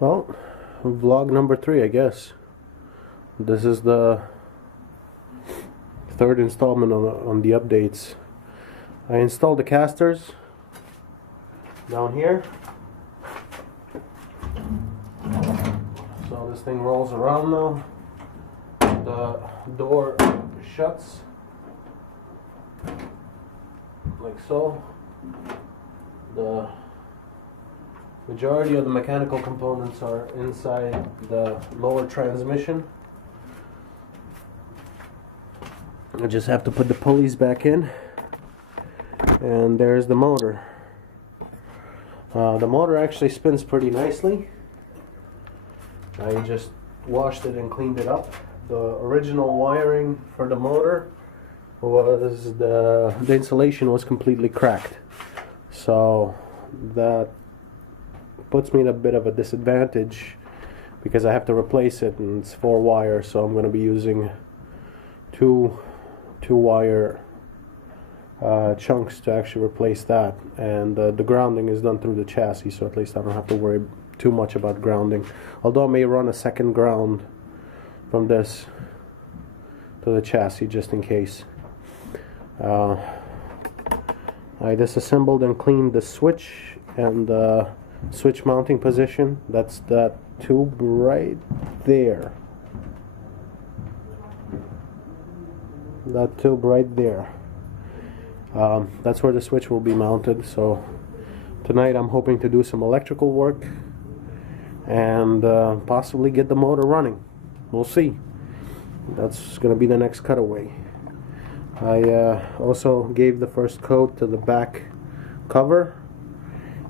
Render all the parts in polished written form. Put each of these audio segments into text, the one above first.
Well, vlog number 3, I guess. This is the third installment on the updates. I installed the casters down here. So this thing rolls around now. The door shuts like so. The majority of the mechanical components are inside the lower transmission. I just have to put the pulleys back in, and there's the motor. The motor actually spins pretty nicely. I just washed it and cleaned it up. The original wiring for the motor was the insulation was completely cracked, so that puts me at a bit of a disadvantage because I have to replace it, and it's 4 wire, so I'm going to be using two wire chunks to actually replace that, and the grounding is done through the chassis, so at least I don't have to worry too much about grounding, although I may run a second ground from this to the chassis just in case. I disassembled and cleaned the switch and the switch mounting position. That's that tube right there. That tube right there. That's where the switch will be mounted. So tonight I'm hoping to do some electrical work and possibly get the motor running. We'll see. That's going to be the next cutaway. I also gave the first coat to the back cover,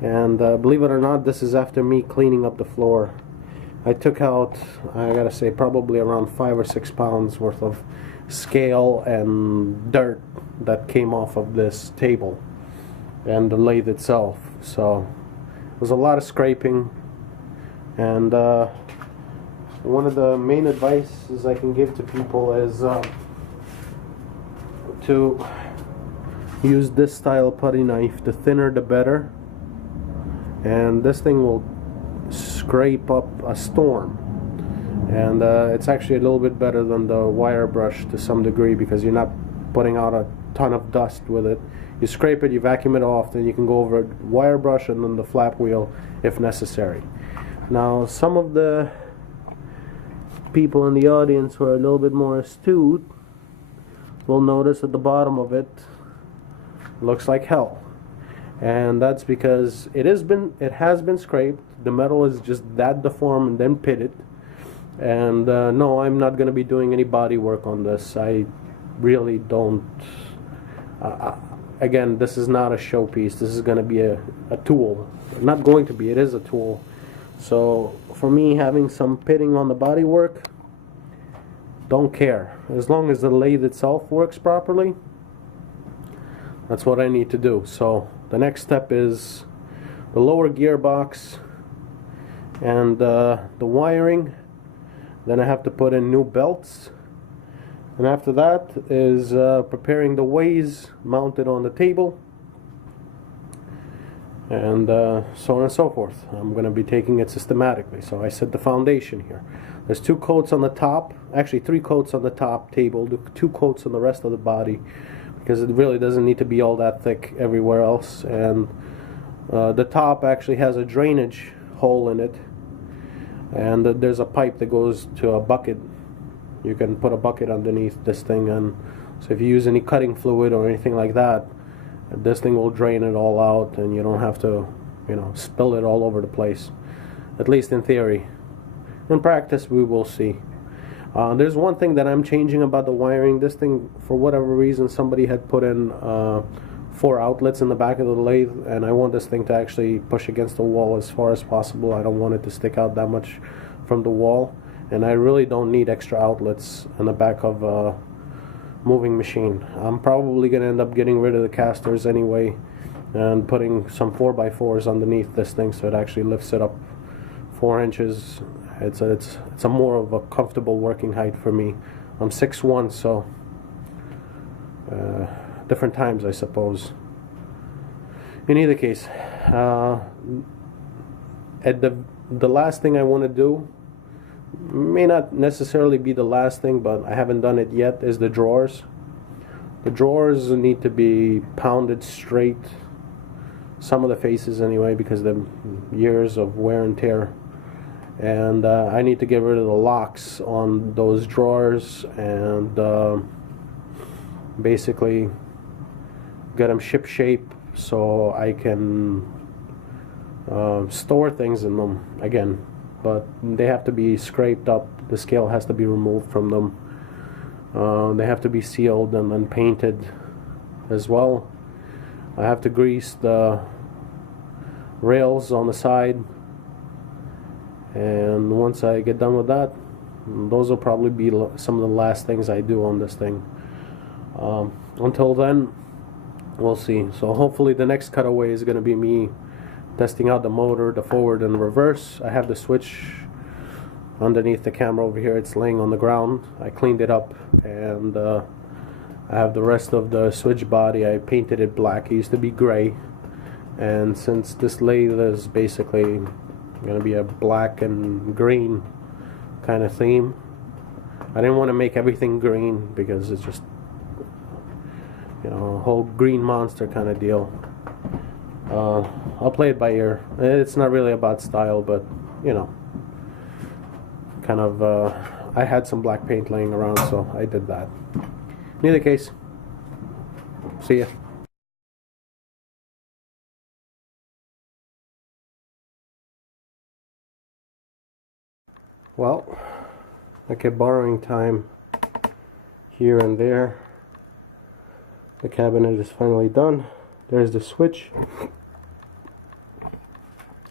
and believe it or not, this is after me cleaning up the floor. I took out, I gotta say, probably around 5 or 6 pounds worth of scale and dirt that came off of this table and the lathe itself. So it was a lot of scraping, and one of the main advices I can give to people is to use this style putty knife. The thinner the better, and this thing will scrape up a storm, and it's actually a little bit better than the wire brush to some degree because you're not putting out a ton of dust with it. You scrape it, you vacuum it off, then you can go over wire brush and then the flap wheel if necessary. Now, some of the people in the audience who are a little bit more astute will notice at the bottom of it looks like hell, and that's because it has been scraped. The metal is just that deformed and then pitted, and no, I'm not going to be doing any body work on this. I really don't. Again, this is not a showpiece. This is going to be a tool. Not going to be, it is a tool. So for me, having some pitting on the body work, don't care. As long as the lathe itself works properly, that's what I need to do. So the next step is the lower gearbox and the wiring. Then I have to put in new belts, and after that is preparing the ways mounted on the table, and so on and so forth. I'm going to be taking it systematically. So I set the foundation here. There's 2 coats on the top, actually 3 coats on the top table, 2 coats on the rest of the body, because it really doesn't need to be all that thick everywhere else. And the top actually has a drainage hole in it, and there's a pipe that goes to a bucket. You can put a bucket underneath this thing, and so if you use any cutting fluid or anything like that, this thing will drain it all out, and you don't have to, spill it all over the place. At least in theory. In practice, we will see. There's one thing that I'm changing about the wiring. This thing, for whatever reason, somebody had put in 4 outlets in the back of the lathe, and I want this thing to actually push against the wall as far as possible. I don't want it to stick out that much from the wall, and I really don't need extra outlets in the back of a moving machine. I'm probably going to end up getting rid of the casters anyway and putting some 4x4s underneath this thing so it actually lifts it up 4 inches. It's a more of a comfortable working height for me. I'm 6'1", so different times, I suppose. In either case, at the the last thing I want to do, may not necessarily be the last thing, but I haven't done it yet, is the drawers. The drawers need to be pounded straight, some of the faces anyway, because of the years of wear and tear. And I need to get rid of the locks on those drawers and basically get them ship shape so I can store things in them again. But they have to be scraped up, the scale has to be removed from them. They have to be sealed and then painted as well. I have to grease the rails on the side, and once I get done with that, those will probably be some of the last things I do on this thing. Until then, we'll see. So hopefully the next cutaway is going to be me testing out the motor, the forward and the reverse. I have the switch underneath the camera over here. It's laying on the ground. I cleaned it up, and I have the rest of the switch body. I painted it black. It used to be gray, and since this lathe is basically going to be a black and green kind of theme, I didn't want to make everything green because it's just, you know, a whole green monster kind of deal. I'll play it by ear. It's not really about style, but you know, kind of I had some black paint laying around, so I did that. In either case, see ya. Well, I kept borrowing time here and there. The cabinet is finally done. There's the switch.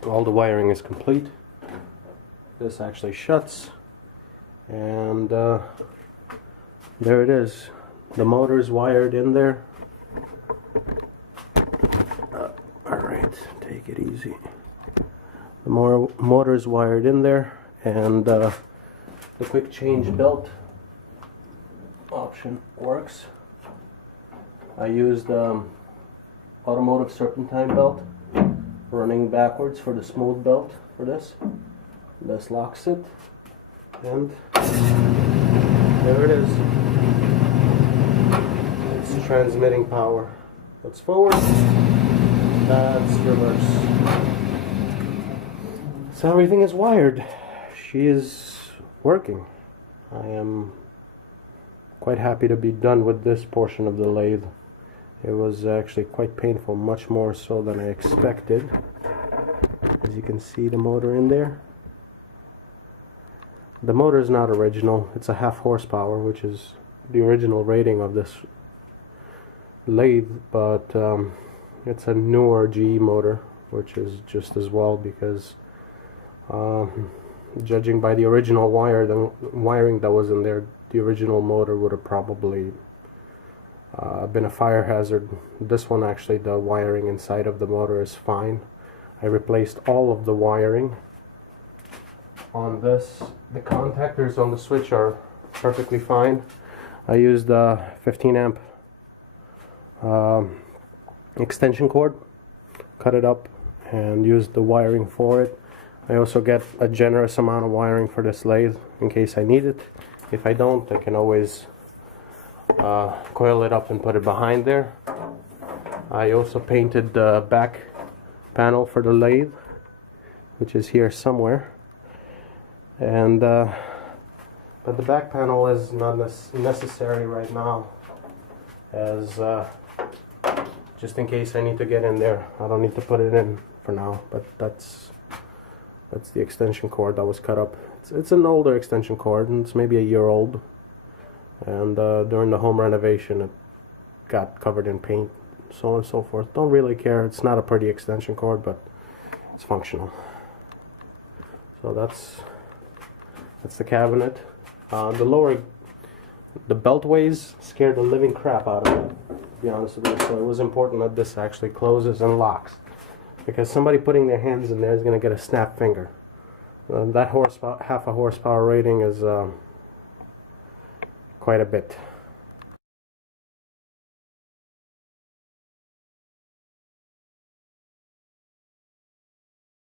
All the wiring is complete. This actually shuts, and there it is. The motor is wired in there. Alright, take it easy. The motor is wired in there, and the quick change belt option works. I used automotive serpentine belt, running backwards for the smooth belt for this. This locks it, and there it is. It's transmitting power. That's forward, that's reverse. So everything is wired. She is working. I am quite happy to be done with this portion of the lathe. It was actually quite painful, much more so than I expected. As you can see, the motor in there. The motor is not original. It's a 1/2 horsepower, which is the original rating of this lathe, but it's a newer GE motor, which is just as well, because judging by the original wiring that was in there, the original motor would have probably been a fire hazard. This one, actually, the wiring inside of the motor is fine. I replaced all of the wiring on this. The contactors on the switch are perfectly fine. I used a 15 amp extension cord, cut it up, and used the wiring for it. I also get a generous amount of wiring for this lathe in case I need it. If I don't, I can always coil it up and put it behind there. I also painted the back panel for the lathe, which is here somewhere, and but the back panel is not necessary right now, as just in case I need to get in there. I don't need to put it in for now, but that's the extension cord that was cut up. It's an older extension cord, and it's maybe a year old, and during the home renovation it got covered in paint, so on and so forth. Don't really care. It's not a pretty extension cord, but it's functional. So that's the cabinet. The beltways scared the living crap out of me, to be honest with you. So it was important that this actually closes and locks, because somebody putting their hands in there is going to get a snap finger. That horsepower, 1/2 horsepower rating is quite a bit.